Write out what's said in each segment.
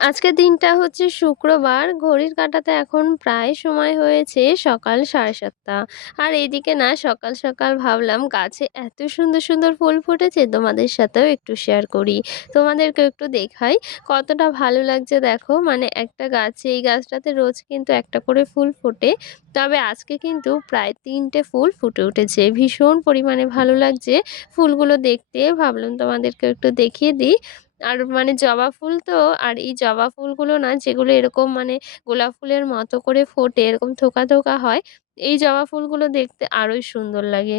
আজকের দিনটা হচ্ছে শুক্রবার। ঘড়ির কাটাতে এখন প্রায় সময় হয়েছে সকাল সাড়ে সাতটা। আর এইদিকে না, সকাল সকাল ভাবলাম গাছে এত সুন্দর সুন্দর ফুল ফুটেছে, তোমাদের সাথেও একটু শেয়ার করি। তোমাদেরকে একটু দেখাই। কতটা ভালো লাগছে দেখো মানে একটা গাছে, এই গাছটাতে রোজ কিন্তু একটা করে ফুল ফোটে। তবে আজকে কিন্তু প্রায় তিনটে ফুল ফুটে উঠেছে। ভীষণ পরিমাণে ভালো লাগছে। ফুলগুলো দেখতে, ভাবলাম তোমাদেরকে একটু দেখিয়ে দিই। আর মানে জবা ফুল তো, আর এই জবা ফুলগুলো না যেগুলো এরকম মানে গোলাপ ফুলের মতো করে ফোটে, এরকম থোকা থোকা হয়, এই জবা ফুলগুলো দেখতে আরোই সুন্দর লাগে।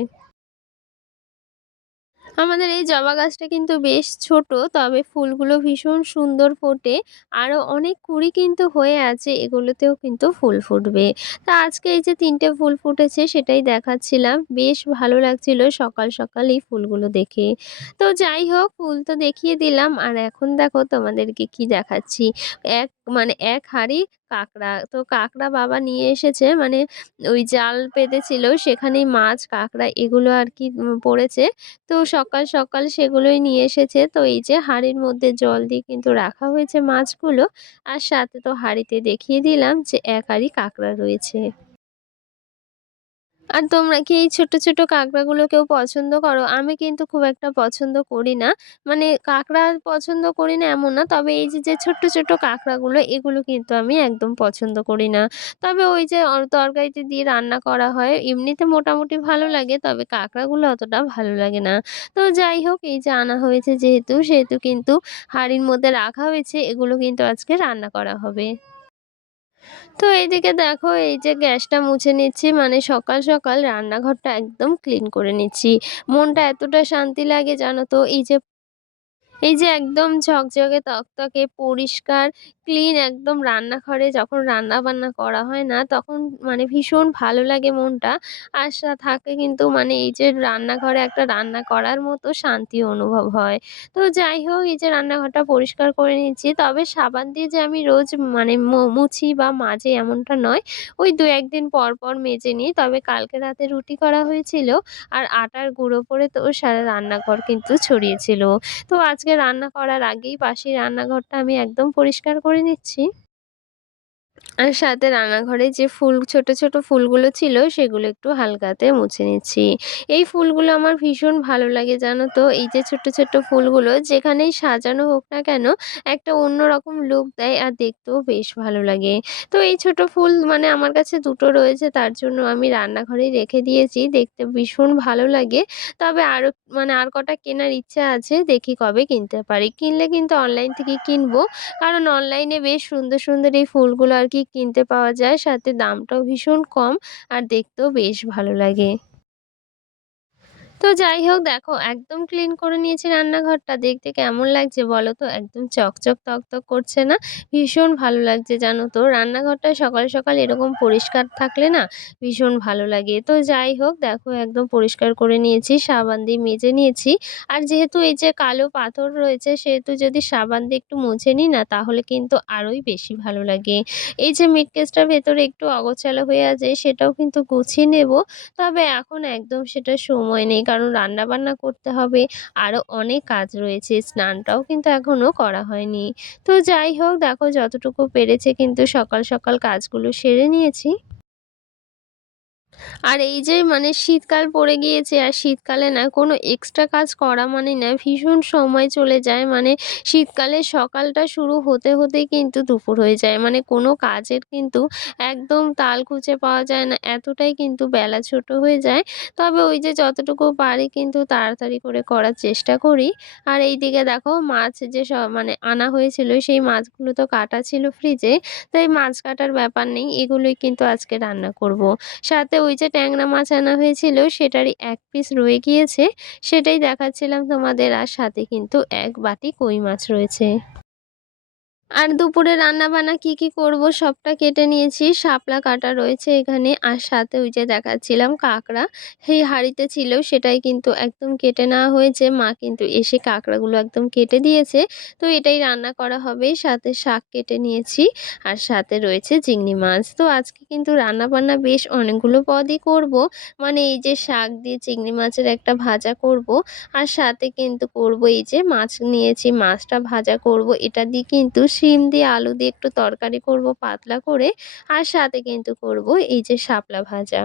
আমাদের এই জবা গাছটা কিন্তু বেশ ছোট, তবে ফুলগুলো ভীষণ সুন্দর ফোটে। আরও অনেক কুড়ি কিন্তু হয়ে আছে, এগুলোতেও কিন্তু ফুল ফুটবে। তা আজকে এই যে তিনটে ফুল ফুটেছে সেটাই দেখাচ্ছিলাম। বেশ ভালো লাগছিল সকাল সকাল এই ফুলগুলো দেখে। তো যাই হোক, ফুল তো দেখিয়ে দিলাম। আর এখন দেখো তোমাদেরকে কি দেখাচ্ছি। এক মানে এক হাঁড়ি কাঁকড়া। তো কাঁকড়া বাবা নিয়ে এসেছে মানে ওই জাল পেতেছিল, সেখানেই মাছ, কাঁকড়া এগুলো আর কি পড়েছে। তো সকাল সকাল সেগুলোই নিয়ে এসেছে। তো এই যে হাঁড়ির মধ্যে জল দিয়ে কিন্তু রাখা হয়েছে মাছগুলো, আর সাথে তো হাঁড়িতে দেখিয়ে দিলাম যে এক হাঁড়ি কাঁকড়া রয়েছে। আর তোমরা কি এই ছোট, ছোট কাঁকড়াগুলো কেউ পছন্দ করো? আমি কিন্তু খুব একটা পছন্দ করি না। মানে কাঁকড়া পছন্দ করি না এমন না। তবে এই যে, যে ছোট্ট, ছোট্ট কাঁকড়াগুলো এগুলো কিন্তু আমি একদম পছন্দ করি না। তবে ওই যে তরকারিতে দিয়ে রান্না করা হয় এমনিতে মোটামুটি ভালো লাগে। তবে কাঁকড়াগুলো অতটা ভালো লাগে না। তো যাই হোক এই যে আনা হয়েছে যেহেতু, সেহেতু কিন্তু হাঁড়ির মধ্যে রাখা হয়েছে। এগুলো কিন্তু আজকে রান্না করা হবে। তো এইদিকে দেখো, এই যে গ্যাসটা মুছে নিচ্ছি মানে সকাল সকাল রান্নাঘরটা একদম ক্লিন করে নিচ্ছি। মনটা এতটা শান্তি লাগে জানো তো, এই যে এই যে একদম ঝকঝকে তকতকে পরিষ্কার, ক্লিন একদম রান্নাঘরে যখন রান্না বান্না করা হয় না, তখন মানে ভীষণ ভালো লাগে মনটা। আর থাকে কিন্তু মানে এই যে রান্নাঘরে একটা রান্না করার মতো শান্তি অনুভব হয়। তো যাই হোক, এই যে রান্নাঘরটা পরিষ্কার করে নিচ্ছি তবে সাবান দিয়ে যে আমি রোজ মানে মুছি বা মাঝে এমনটা নয়, ওই দু একদিন পর পর মেজে নিই। তবে কালকে রাতে রুটি করা হয়েছিল আর আটার গুঁড়ো পরে তো সারা রান্নাঘর কিন্তু ছড়িয়েছিল তো আজকে রান্না করার আগেই পাশের রান্নাঘরটা আমি একদম পরিষ্কার করে নিচ্ছি। আর সাথে রান্নাঘরে যে ফুল, ছোট ছোট ফুলগুলো ছিল, সেগুলো একটু হালকাতে মুছে নিচ্ছি। এই ফুলগুলো আমার ভীষণ ভালো লাগে, জানো তো? এই যে ছোট ছোট ফুলগুলো, যেখানেই সাজানো হোক না কেন, একটা অন্যরকম লুক দেয় আর দেখতেও বেশ ভালো লাগে। তো এই ছোট ফুল মানে আমার কাছে দুটো রয়েছে, তার জন্য আমি রান্নাঘরেই রেখে দিয়েছি, দেখতে ভীষণ ভালো লাগে। তবে আরও মানে আর কটা কেনার ইচ্ছা আছে, দেখি কবে কিনতে পারি। কিনলে কিন্তু অনলাইন থেকে কিনবো, কারণ অনলাইনে বেশ সুন্দর সুন্দর এই ফুলগুলো আর কি কিনতে পাওয়া যায় সাথে দামটাও ভীষণ কম আর দেখতেও বেশ ভালো লাগে। তো যাই হোক দেখো, একদম ক্লিন করে নিয়েছি রান্নাঘরটা। দেখতে কেমন লাগছে বলো তো? একদম চকচক তকতক করছে না? ভীষণ ভালো লাগছে জানো তো? রান্নাঘরটা সকাল সকাল এরকম পরিষ্কার থাকলে না ভীষণ ভালো লাগে। তো যাই হোক দেখো, একদম পরিষ্কার করে নিয়েছি, সাবান দিয়ে মেজে নিয়েছি। আর যেহেতু এই যে কালো পাথর রয়েছে, সেহেতু যদি সাবান দিয়ে একটু মুছে নিই না, তাহলে কিন্তু আরোই বেশি ভালো লাগে। এই যে মিট কেসটার ভেতরে একটু অগোছালো হয়ে আছে, সেটাও কিন্তু গুছিয়ে নেব। তবে এখন একদম সেটা সময় নেই। কারণ রান্না বান্না করতে হবে। আরও অনেক কাজ রয়েছে, স্নানটাও কিন্তু এখনও করা হয়নি। তো যাই হোক, দেখো যতটুকু পেরেছে কিন্তু সকাল সকাল কাজগুলো সেরে নিয়েছি। আর এই যে মানে শীতকাল পড়ে গিয়েছে আর শীতকালে না কোনো এক্সট্রা কাজ করা মানে না, ভীষণ সময় চলে যায়। মানে শীতকালে সকালটা শুরু হতে হতেই কিন্তু দুপুর হয়ে যায়। মানে কোনো কাজের কিন্তু একদম তাল খুঁজে পাওয়া যায় না, এতটাই কিন্তু বেলা ছোট হয়ে যায়। তবে ওই যে যতটুকু পারি কিন্তু তাড়াতাড়ি করে করার চেষ্টা করি। আর এই দিকে দেখো মাছ যে সব মানে আনা হয়েছিল, সেই মাছগুলো তো কাটা ছিল ফ্রিজে তাই মাছ কাটার ব্যাপার নেই, এগুলোই কিন্তু আজকে রান্না করব। সাথে ওই যে ট্যাংরা মাছ আনা হয়েছিল, সেটারই এক পিস রয়ে গিয়েছে, সেটাই দেখাচ্ছিলাম তোমাদের আর সাথে কিন্তু এক বাটি কই মাছ রয়েছে। আর দুপুরে রান্নাবান্না কি কি করব সবটা কেটে নিয়েছি। শাপলা কাটা রয়েছে এখানে আর সাথে ওই যে দেখাচ্ছিলাম কাঁকড়া। সেই হাঁড়িতে ছিল, সেটাই কিন্তু একদম কেটে নেওয়া হয়েছে। মা কিন্তু এসে কাঁকড়াগুলো একদম কেটে দিয়েছে। তো এটাই রান্না করা হবে। সাথে শাক কেটে নিয়েছি আর সাথে রয়েছে চিংড়ি মাছ। তো আজকে কিন্তু রান্নাবান্না বেশ অনেকগুলো পদই করব। মানে এই যে শাক দিয়ে চিংড়ি মাছের একটা ভাজা করব আর সাথে কিন্তু করব এই যে মাছ নিয়েছি, মাছটা ভাজা করব। এটা দিয়ে কিন্তু শিম দিয়ে আলু দিয়ে একটু তরকারি করব পাতলা করে, আর সাথে কিন্তু করব এই যে শাপলা ভাজা।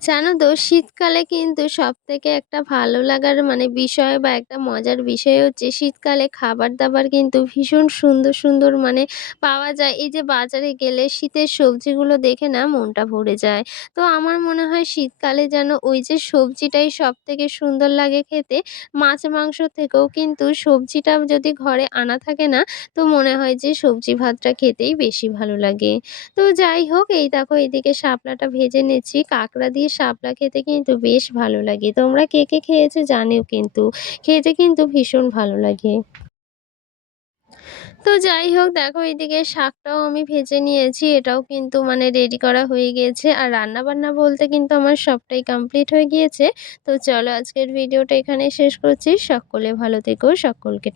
জানো তো, শীতকালে কিন্তু সব থেকে একটা ভালো লাগার মানে বিষয় বা একটা মজার বিষয় হচ্ছে শীতকালে খাবার দাবার কিন্তু ভীষণ সুন্দর সুন্দর মানে পাওয়া যায়। এই যে বাজারে গেলে শীতের সবজিগুলো দেখে না মনটা ভরে যায়। তো আমার মনে হয় শীতকালে যেন ওই যে সবজিটাই সব থেকে সুন্দর লাগে খেতে, মাছ মাংস থেকেও কিন্তু সবজিটা যদি ঘরে আনা থাকে না, তো মনে হয় যে সবজি ভাতটা খেতেই বেশি ভালো লাগে। তো যাই হোক, এই দেখো এদিকে শাপলাটা ভেজে নিচ্ছি, কাঁকড়া দিয়ে শাপলা খেতে কিন্তু বেশ ভালো লাগে। তোমরা কে কে খেয়েছো জানেও কিন্তু। খেতে কিন্তু ভীষণ ভালো লাগে। তো যাই হোক, দেখো এদিকে শাকটাও আমি ভেজে নিয়েছি। এটাও কিন্তু মানে রেডি করা হয়ে গিয়েছে আর রান্না বান্না বলতে কিন্তু আমার সবটাই কমপ্লিট হয়ে গিয়েছে। তো চলো আজকের ভিডিওটা এখানে শেষ করছি। সকলে ভালো থেকো, সকলকে